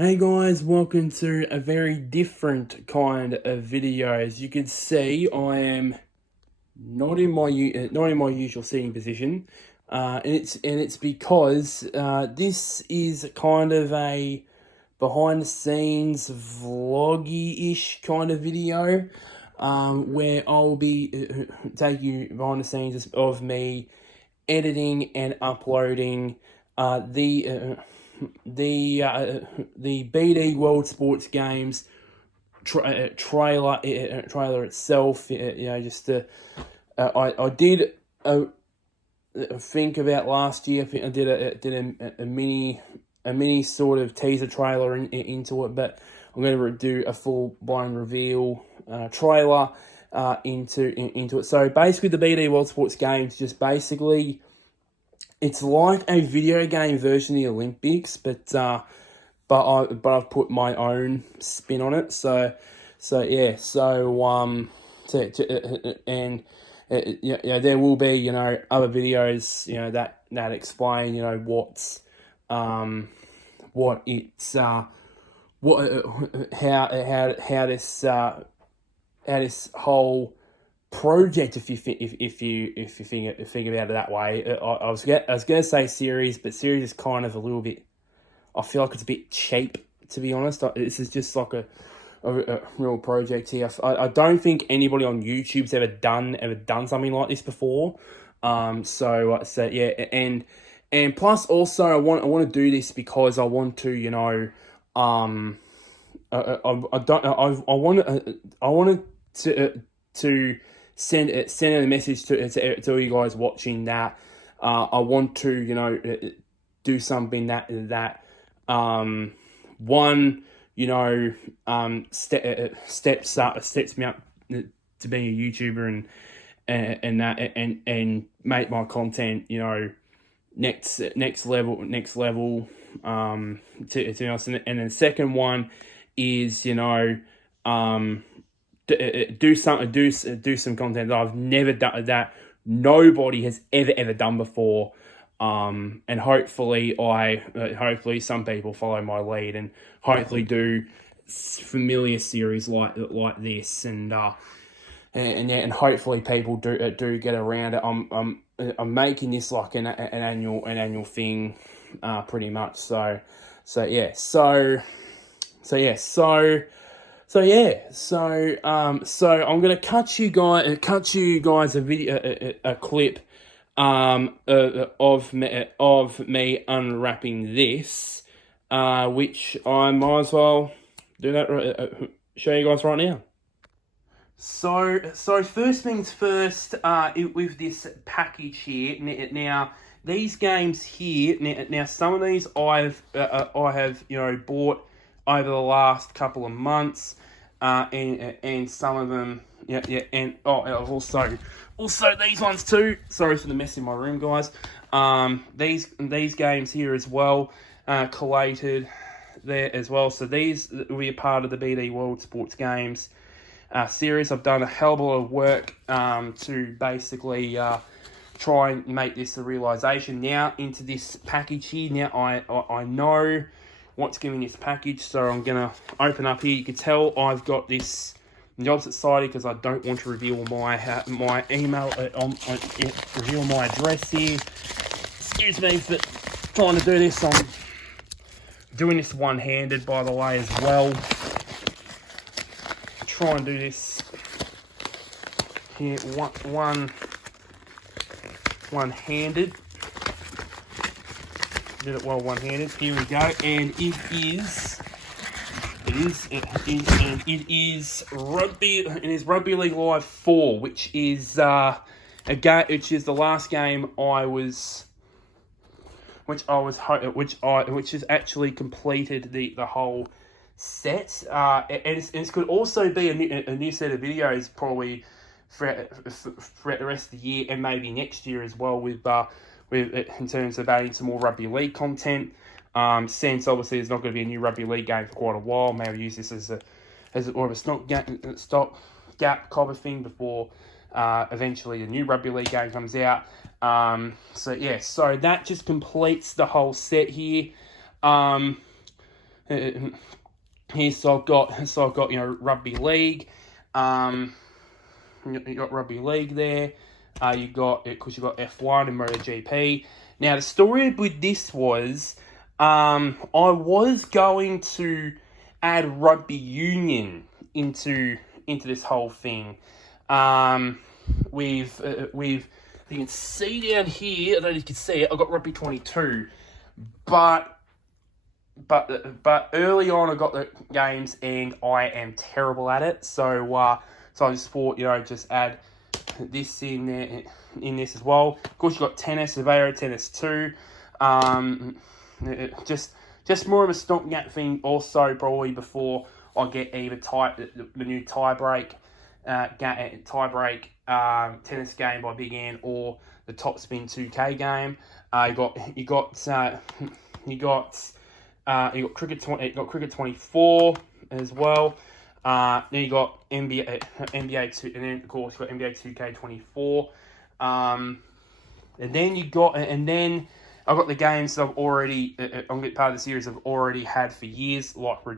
Hey guys, welcome to a very different kind of video. As you can see, I am not in my usual seating position, and it's because this is kind of a behind the scenes vloggy-ish kind of video, where I'll be taking you behind the scenes of me editing and uploading the BD World Sports Games trailer itself. I did think about last year. I did a mini sort of teaser trailer into it, but I'm going to do a full blown reveal trailer into it. So basically, the BD World Sports Games just basically, it's like a video game version of the Olympics, but I've put my own spin on it. And there will be other videos that explain what it's what how this whole project, if you think about it that way. I was gonna say series, but series is kind of a little bit. I feel like it's a bit cheap, to be honest. This is just like a real project here. I don't think anybody on YouTube's ever done something like this before. And plus also I want to do this because I want to I wanted to send a message to all you guys watching that I want to do something that steps me up to being a YouTuber and make my content next level to be honest. And then the second one is do some content that I've never done, that nobody has ever done before, and hopefully some people follow my lead and hopefully do familiar series like this, and hopefully people do get around it. I'm making this like an annual thing, pretty much. So I'm gonna cut you guys a video, a clip, of me unwrapping this, which I might as well do that. Show you guys right now. So first things first. With this package here now. These games here now. Some of these I have bought over the last couple of months, and some of them and also these ones too. Sorry for the mess in my room, guys. These games here as well, collated there as well. So these will be a part of the BD World Sports Games series. I've done a hell of a lot of work to basically try and make this a realisation. Now into this package here. Now I know what's giving this package, so I'm gonna open up here. You can tell I've got this on the opposite side because I don't want to reveal my email reveal my address here. Excuse me for trying to do this. I'm doing this one-handed, by the way, as well. Try and do this here one-handed. Did it well one-handed. Here we go, and it is Rugby League Live 4, which is the last game which has actually completed the whole set. And it could also be a new set of videos probably for the rest of the year and maybe next year as well, with in terms of adding some more rugby league content. Since obviously there's not going to be a new rugby league game for quite a while, maybe use this as more of a stopgap kind of thing before eventually the new rugby league game comes out. So that just completes the whole set here. here. So I've got rugby league. You got rugby league there. You got F1 and MotoGP. Now the story with this was, I was going to add rugby union into this whole thing. With you can see down here. I don't know if you can see it. I got rugby 22, but early on I got the games and I am terrible at it. So I just thought, just add this in there, in this as well. Of course, you got tennis, Surveyor Tennis 2. Just more of a stopgap thing. Also, probably before I get either the new tie-break tennis game by Big Ann or the Top Spin 2K game. You got Cricket 24 as well. Then you got NBA 2, and then of course you got NBA 2K24. And then I've got the games that I've already, I'm part of the series I've already had for years, like for a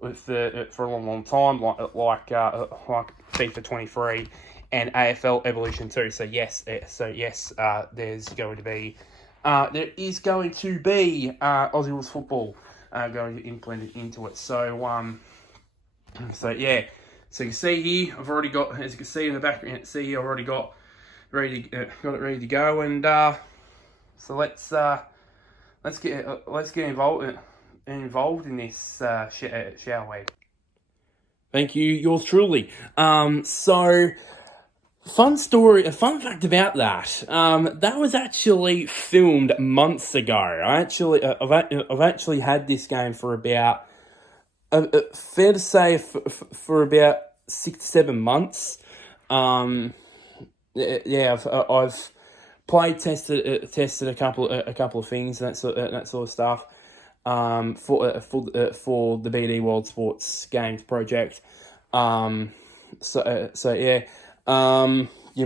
long time, like FIFA 23 and AFL Evolution 2. So yes, there is going to be Aussie Rules football going to implement into it. So yeah. So you can see here, I've already got, as you can see in the background, I've already got it ready to go, and so let's get involved in this, shall we? Thank you, yours truly. So fun fact about that. That was actually filmed months ago. I've actually had this game for about, fair to say, for about 6 to 7 months. I've played, tested a couple of things, that sort of stuff. For the BD World Sports Games project. You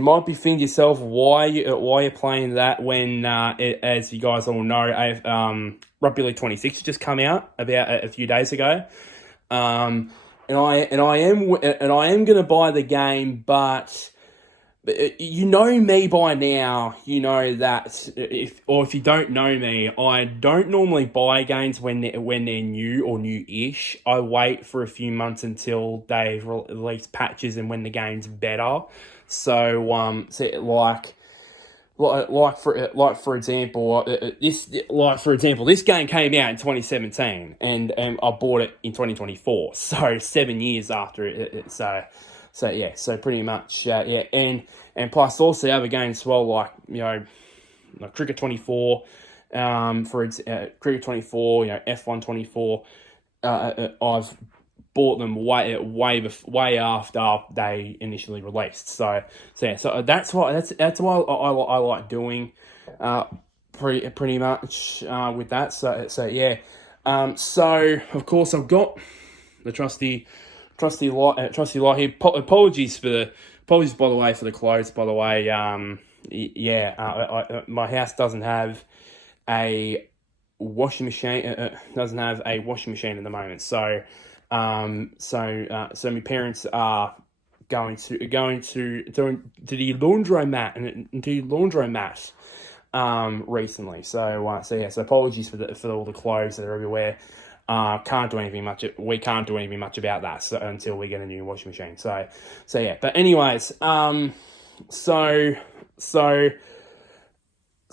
might be thinking to yourself, why you're playing that when, as you guys all know, Rugby League 26 just come out about a few days ago. And I am going to buy the game, but you know me by now. You know that if you don't know me, I don't normally buy games when they're new or new-ish. I wait for a few months until they've released patches and when the game's better. So for example, this game came out in 2017, and I bought it in 2024. So 7 years after it. So pretty much, and plus also other games as well, like Cricket 24, Cricket 24, F1 24. I've bought them way after they initially released. So that's why I like doing pretty much with that. So of course I've got the trusty light here. Apologies by the way for the clothes. By the way, my house doesn't have a washing machine. Doesn't have a washing machine at the moment. So my parents are going to the laundromat recently. So apologies for all the clothes that are everywhere. We can't do anything much about that until we get a new washing machine. So yeah. But anyways, so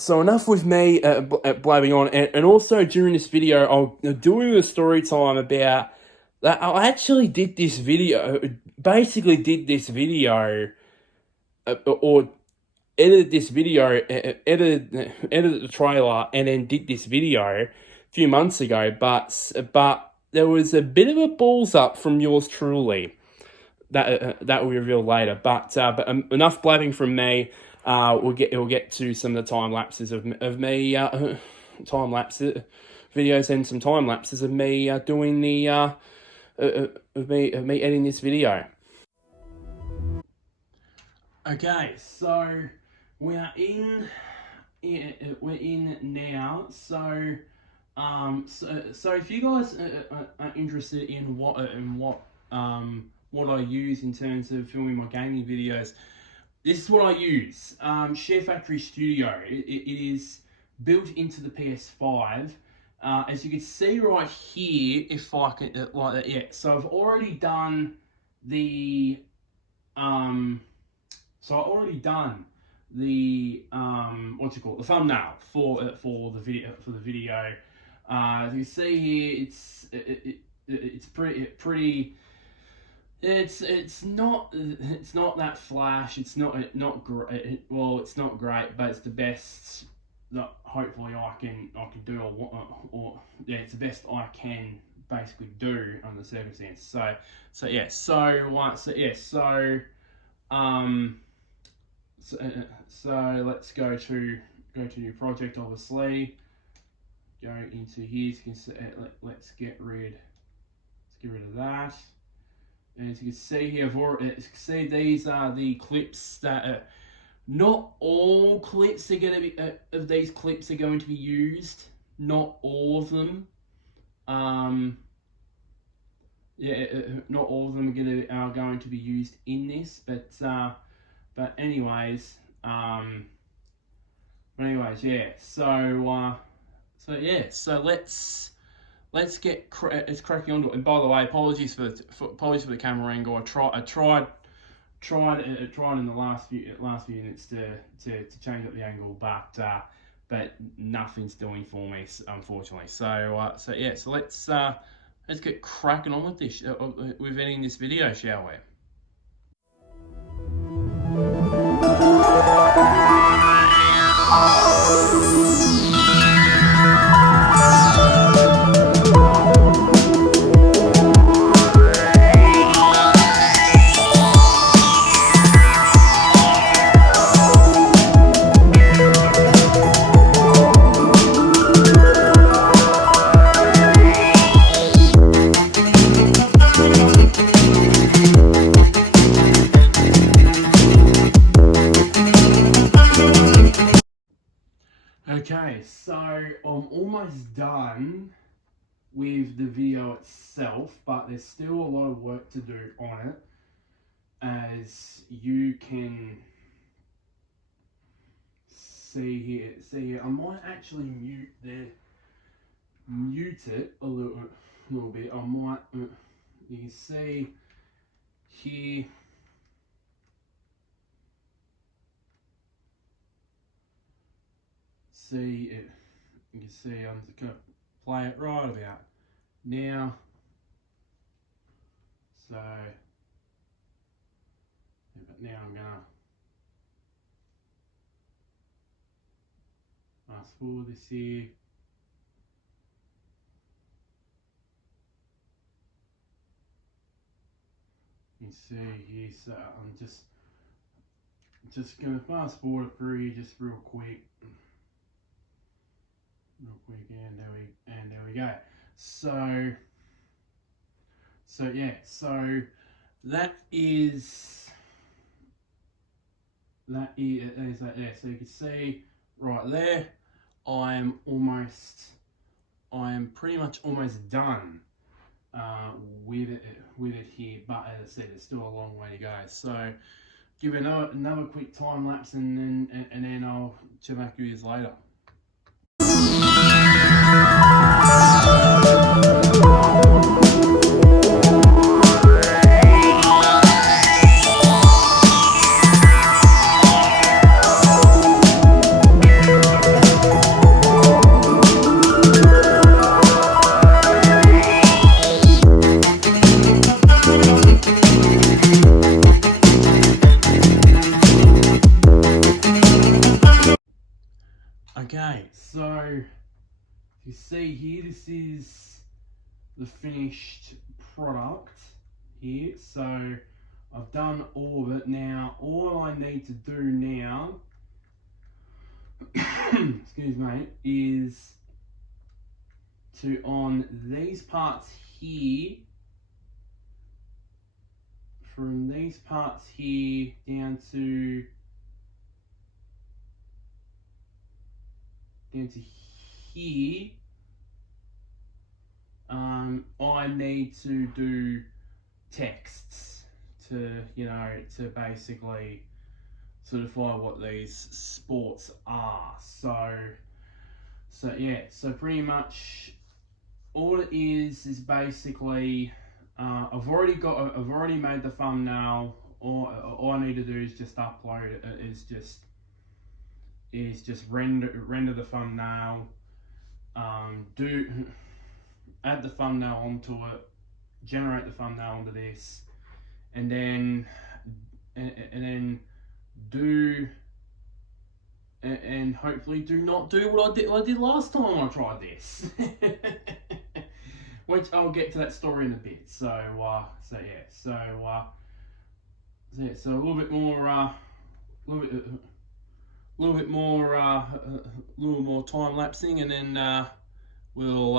enough with me blabbing on, and also during this video, I'm doing a story time about that. I actually did this video, or edited this video, edited the trailer, and then did this video a few months ago, but there was a bit of a balls up from yours truly that we'll reveal later. But enough blabbing from me. We'll get to some of the time lapses of me, time lapse videos, and some time lapses of me doing the of me editing this video. Okay, so we're in now. So So if you guys are interested in what I use in terms of filming my gaming videos, this is what I use. Share Factory Studio. It is built into the PS5. As you can see right here, if I can like that, yeah. So I've already done the what's it called, the thumbnail for the video. As you can see here, it's pretty. It's not that flash. It's not great. Well, it's not great, but it's the best that hopefully I can do, or yeah, it's the best I can basically do under the circumstances. So yeah. Um. So let's go to new project. Obviously, go into here. So you can see, let's get rid of that. And as you can see here, these are the clips that not all clips are going to be of these clips are going to be used. Not all of them. Not all of them are going to be used in this, but anyways, yeah. So yeah. So let's get cracking on to it. And by the way, apologies for the camera angle. I tried in the last few minutes to change up the angle, but nothing's doing for me, unfortunately. So yeah. So let's get cracking on with this with editing this video, shall we? Okay, so I'm almost done with the video itself, but there's still a lot of work to do on it, as you can see here. I might actually mute it a little bit. I might, you can see here. You can see I'm just going to play it right about now. So, yeah, but now I'm going to fast forward this here. You can see here, so I'm just going to fast forward it through here just real quick. And there we go. So yeah, so that is that there. So you can see right there, I am pretty much almost done with it here. But as I said, there's still a long way to go. So give it another quick time lapse, and then I'll check back with you later. Okay, so you see here, this is the finished product here. So I've done all of it. Now all I need to do now excuse me, is to, on these parts here, from these parts here down to here, I need to do texts to, to basically certify what these sports are. So yeah, so pretty much all it is basically I've already made the thumbnail. All I need to do is just upload it. Is just render the thumbnail. Add the thumbnail onto it. Generate the thumbnail onto this, and then do. And hopefully do not do what I did last time I tried this. Which I'll get to that story in a bit. So a little bit more, little more time lapsing, and then we'll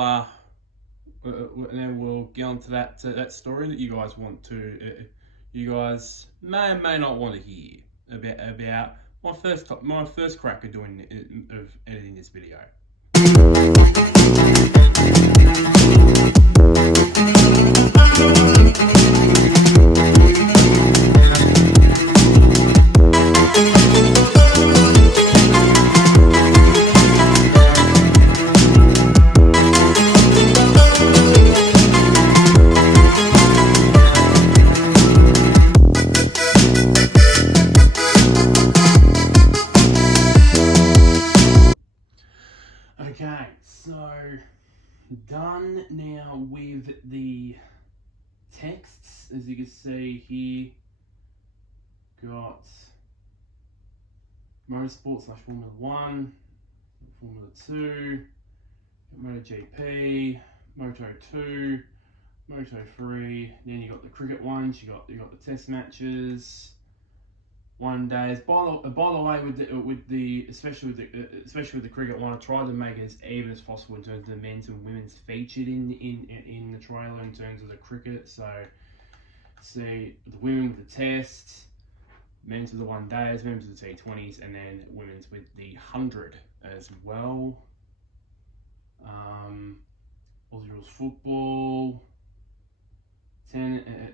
get on to that story that you guys want to. You guys may or may not want to hear about my first crack of editing this video. Okay, so done now with the texts. As you can see here, got Motorsport / Formula 1, Formula 2, MotoGP, Moto 2, Moto 3. Then you got the cricket ones. You got the test matches, one days. By the way, especially with the cricket one, I tried to make it as even as possible in terms of the men's and women's featured in the trailer in terms of the cricket. So, see the women with the tests, men's with the one days, men's with the T20s, and then women's with the 100 as well. Aussie rules football.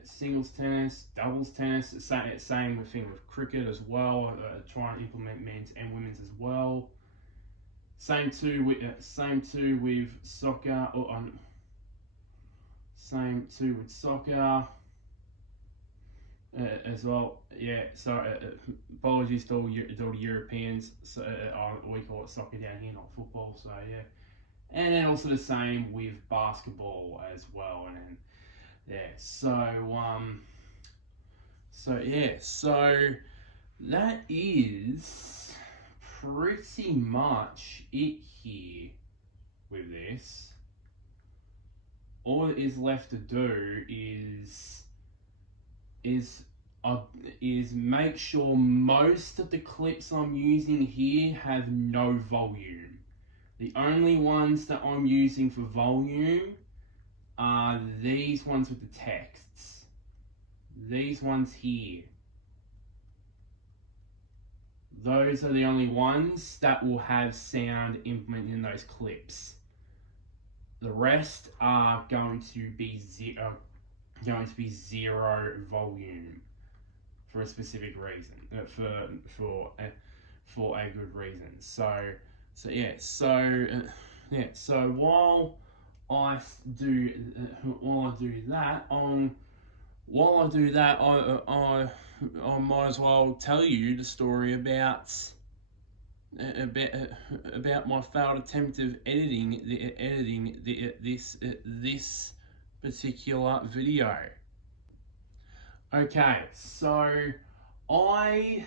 Singles tennis, doubles tennis, same thing with cricket as well. Try and implement men's and women's as well. Same too with soccer. Same too with soccer as well. Yeah. So apologies to all the Europeans. So we call it soccer down here, not football. So yeah, and then also the same with basketball as well, and then. Yeah, so that is pretty much it here with this. All it is left to do is make sure most of the clips I'm using here have no volume. The only ones that I'm using for volume are these ones with the texts. These ones here. Those are the only ones that will have sound implemented in those clips. The rest are going to be zero volume for a specific reason, for a good reason. So while I do that, I might as well tell you the story about my failed attempt of editing this particular video. Okay, so the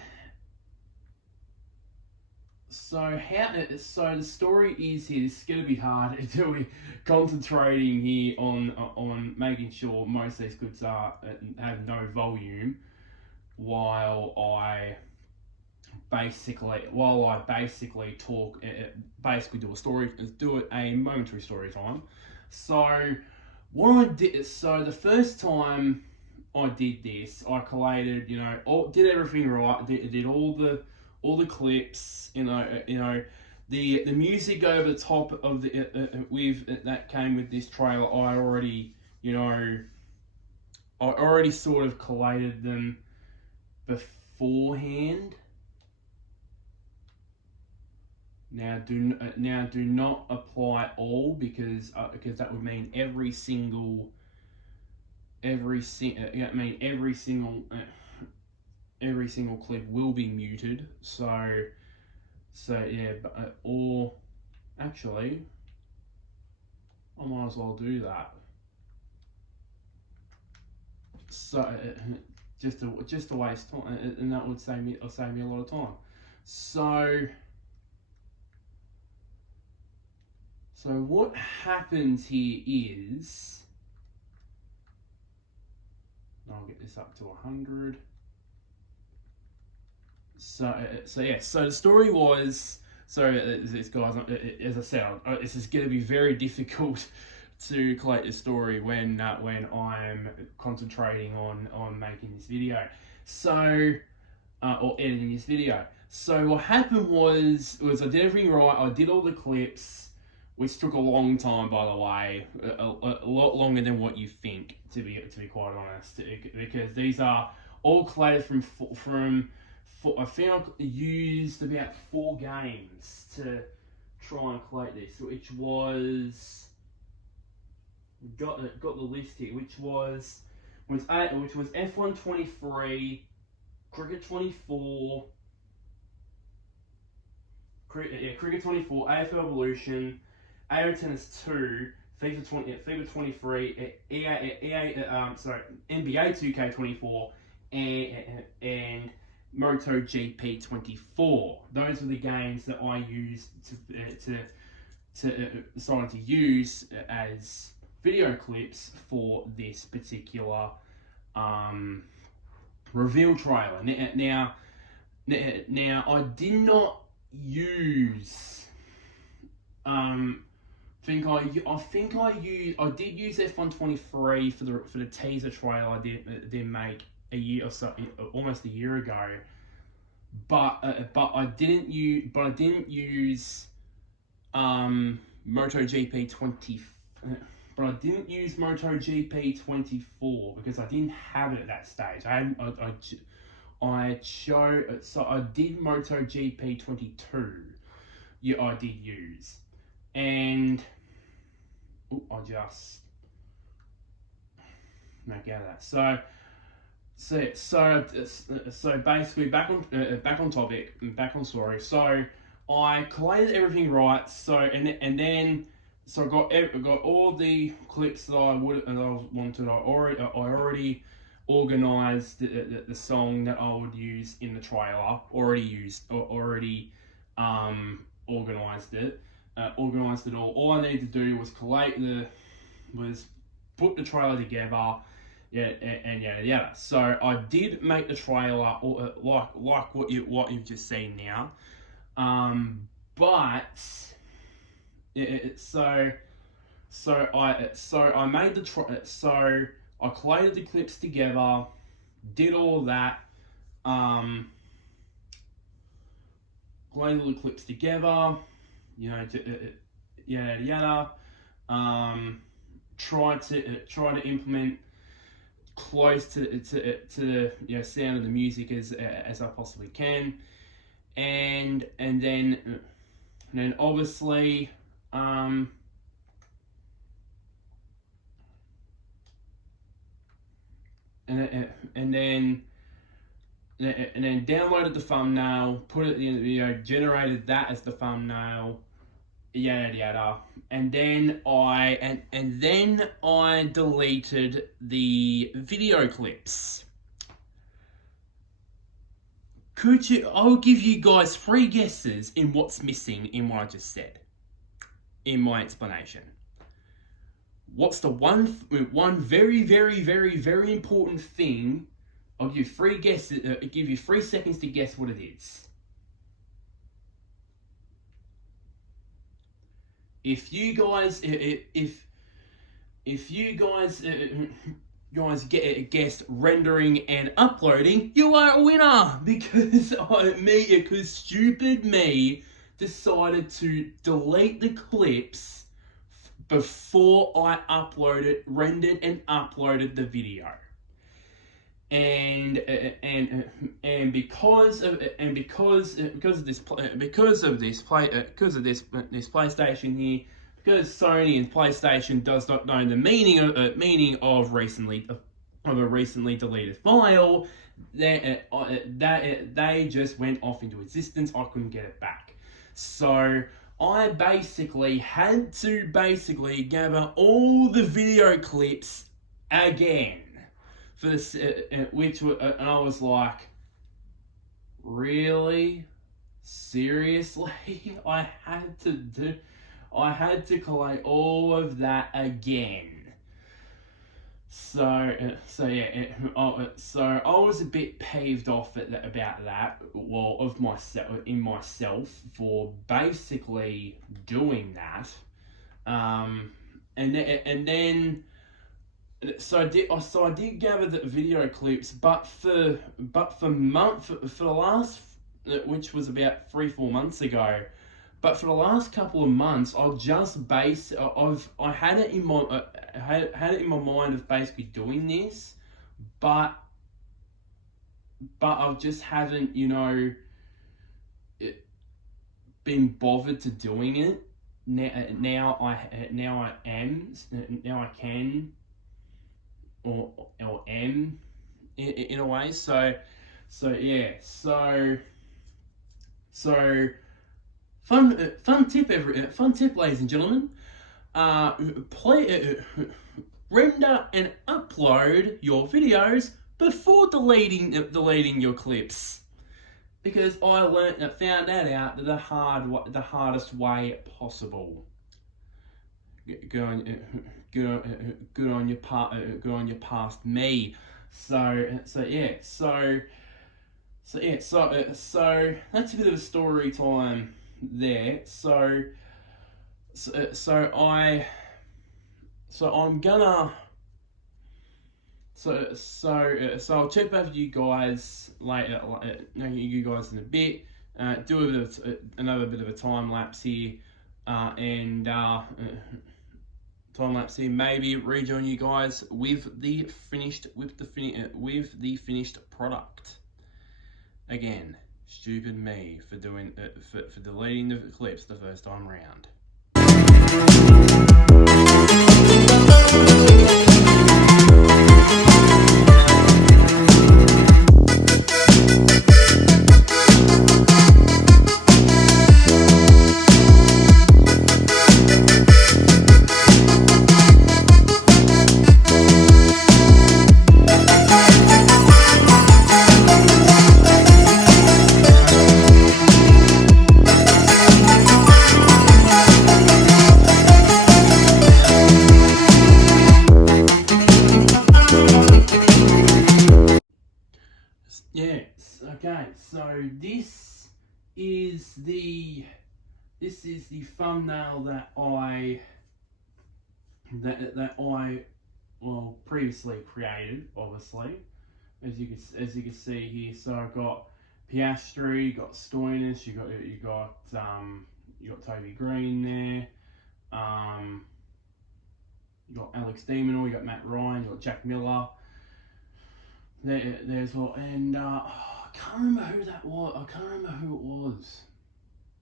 story is here. This is going to be hard until we're concentrating here on making sure most of these clips have no volume, while I basically talk, do a momentary story time. So what I did, so the first time I did this, I collated, did everything right, did all the clips, the music over the top of the with that came with this trailer, I already sort of collated them beforehand. Now do not apply all, because that would mean every single clip will be muted. So yeah, or actually, I might as well do that. So just to waste time, and that would save me a lot of time. So what happens here is, I'll get this up to 100. So yeah. So the story was, this guys, as I said, this is going to be very difficult to collate the story when I'm concentrating on making this video, or editing this video. So what happened was I did everything right. I did all the clips, which took a long time, by the way, a lot longer than what you think, to be quite honest, because these are all collated from I think I used about 4 games to try and collate this, which was, got the list here, which was F1 23, Cricket 24, Cricket 24, AFL Evolution, AO Tennis 2, FIFA 23, NBA 2K24, and MotoGP 24. Those were the games that I used decided to use as video clips for this particular reveal trailer. Now I did not use I did use F1 23 for the teaser trailer I did make a year or so, almost a year ago, but I didn't use MotoGP 20, but I didn't use MotoGP 24 because I didn't have it at that stage. So I did MotoGP 22. Yeah, I did use, and I just make out of that. So basically, back on topic, back on story. So I collated everything right. So and then I got all the clips that I wanted. I already organized the song that I would use in the trailer. Already organized it. Organized it all. All I needed to do was put the trailer together. Yeah, and yada yada. So I did make the trailer like what you've just seen now, but I made the so I collated the clips together, did all that, collated the clips together, yada yada, try to implement close to the sound of the music as I possibly can, and then obviously and then downloaded the thumbnail, put it in the video, generated that as the thumbnail, yada yada, and then I deleted the video clips. I'll give you guys 3 guesses in what's missing in what I just said in my explanation. What's the one very, very, very, very important thing? I'll give you 3 guesses. I'll give you 3 seconds to guess what it is. If you guys guessed rendering and uploading, you are a winner, because stupid me decided to delete the clips before I rendered and uploaded the video. And because of this PlayStation here, because Sony and PlayStation does not know the meaning of a recently deleted file, they just went off into existence. I couldn't get it back, so I basically had to gather all the video clips again for this, and I was like, really, seriously, I had to collate all of that again. So I was a bit peeved off about that. Well, of myself for basically doing that. So I did gather the video clips, but for the last, which was about 3-4 months ago. But for the last couple of months, I had it in my mind of basically doing this, but I just haven't, been bothered to doing it. Now I can, or am, in a way. So fun tip, ladies and gentlemen. Render and upload your videos before deleting your clips, because I found that out the hardest way possible. Good on your past me. So that's a bit of a story time there. So I'll check back with you guys later. You guys in a bit. Do another bit of a time lapse here, time lapse here. Maybe rejoin you guys with the finished product. Again, stupid me for doing for deleting the clips the first time round. Yes. Okay. So this is the thumbnail that I previously created. Obviously, as you can see here. So I've got Piastri, you got Stoinis, you got Toby Green there. You got Alex de Minaur, you got Matt Ryan, you got Jack Miller. There's all, and I can't remember who that was. I can't remember who it was.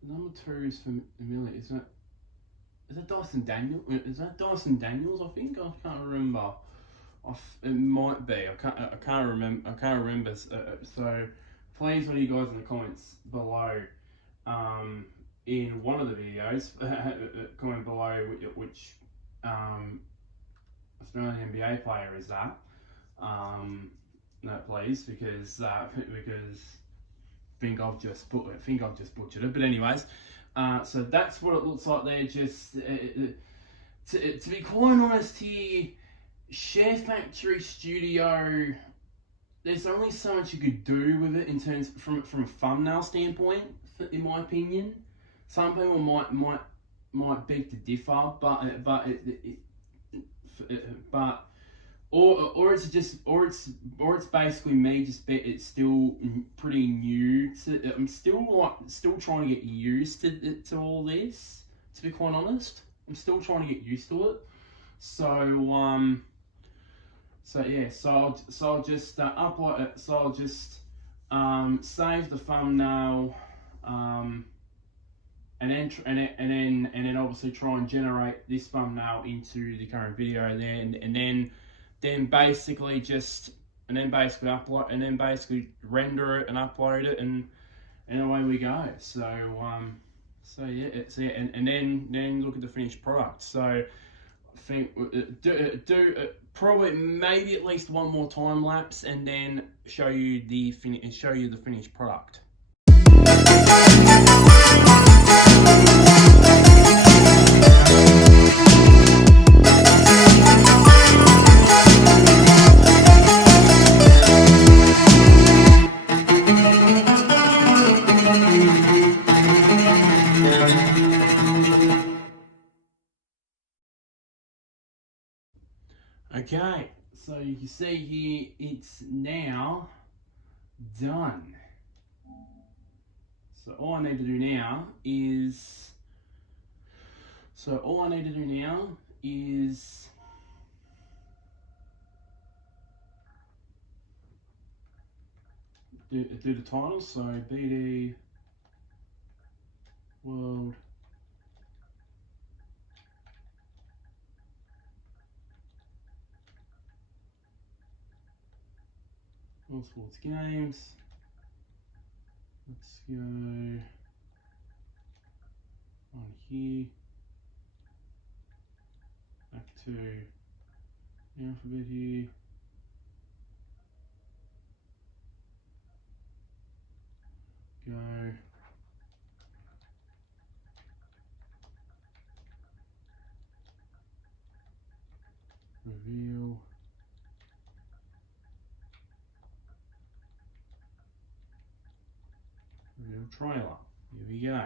Number 2 is familiar. Is that Dyson Daniels? Is that Dyson Daniels? I think I can't remember. It might be. I can't remember. So please, one of you guys in the comments below, in one of the videos, comment below which Australian NBA player is that. No, please, because I think I've just butchered it. But anyways, so that's what it looks like there. Just to be quite honest here, Share Factory Studio, there's only so much you could do with it in terms from a thumbnail standpoint, in my opinion. Some people might beg to differ, but or it's basically me it's still pretty new to. I'm still trying to get used to all this. To be quite honest, I'm still trying to get used to it. So yeah, I'll just upload it. So I'll just save the thumbnail, and then obviously try and generate this thumbnail into the current video, and then basically upload, and then basically render it and upload it, and away we go. So yeah, and then look at the finished product. So I think do probably maybe at least one more time lapse, and then show you the finished product. Okay, so you can see here it's now done. So all I need to do now is do the title. So BD World All Sports Games. Let's go on here, back to the alphabet here. Go. Reveal. Reveal trailer. Here we go.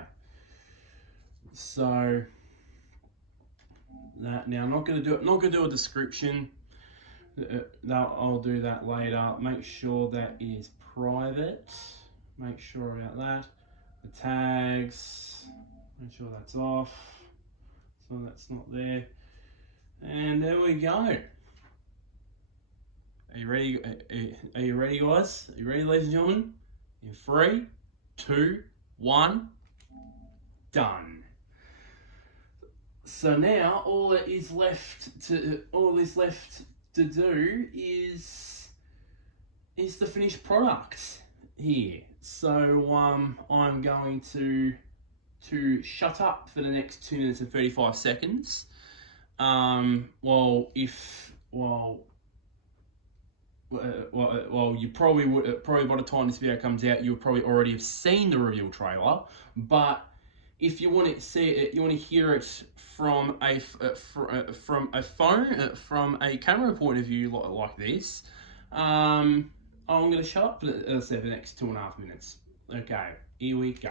So that now I'm not going to do a description. I'll do that later. Make sure that is private. Make sure about that. The tags. Make sure that's off. So that's not there. And there we go. Are you ready? Are you ready, guys? Are you ready, ladies and gentlemen? In 3, 2, 1, done. So now all that is left to do is the finished product here. So I'm going to shut up for the next 2 minutes and 35 seconds. Well, you probably would, probably by the time this video comes out, you'll probably already have seen the reveal trailer. But if you want to see it, you want to hear it from a phone, from a camera point of view, like this, I'm going to shut up for the next 2.5 minutes. Okay, here we go.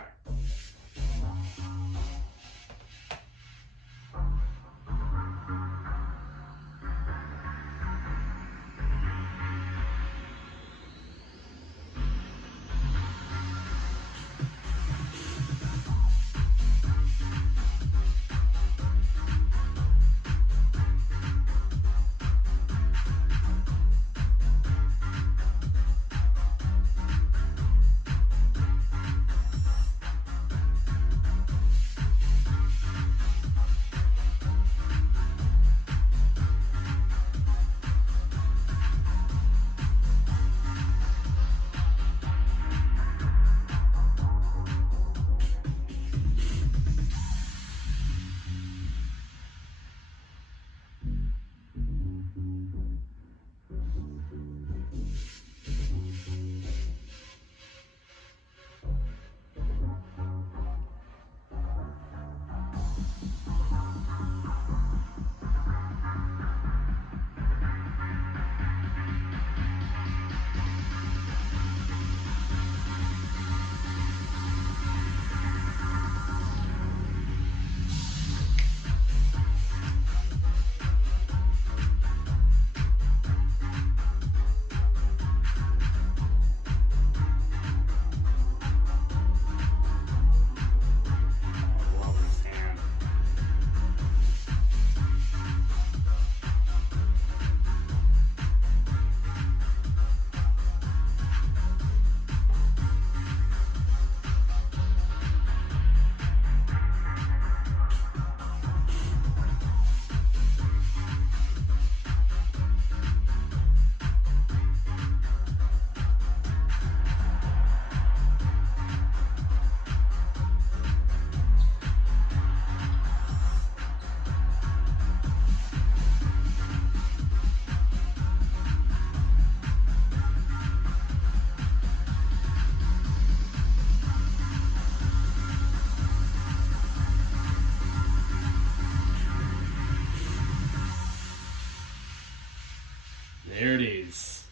there it is.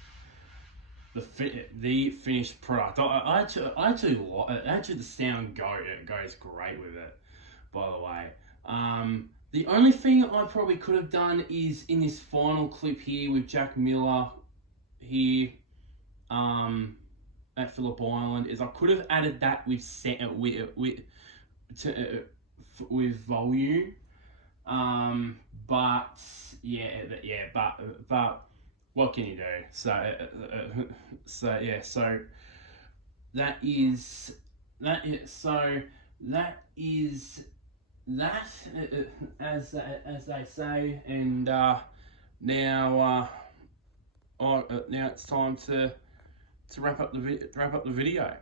The finished product. I actually the sound goes great with it. By the way, the only thing I probably could have done is in this final clip here with Jack Miller here, at Phillip Island, is I could have added that with volume. But but what can you do? So that is that as they say, and now now it's time to wrap up the video.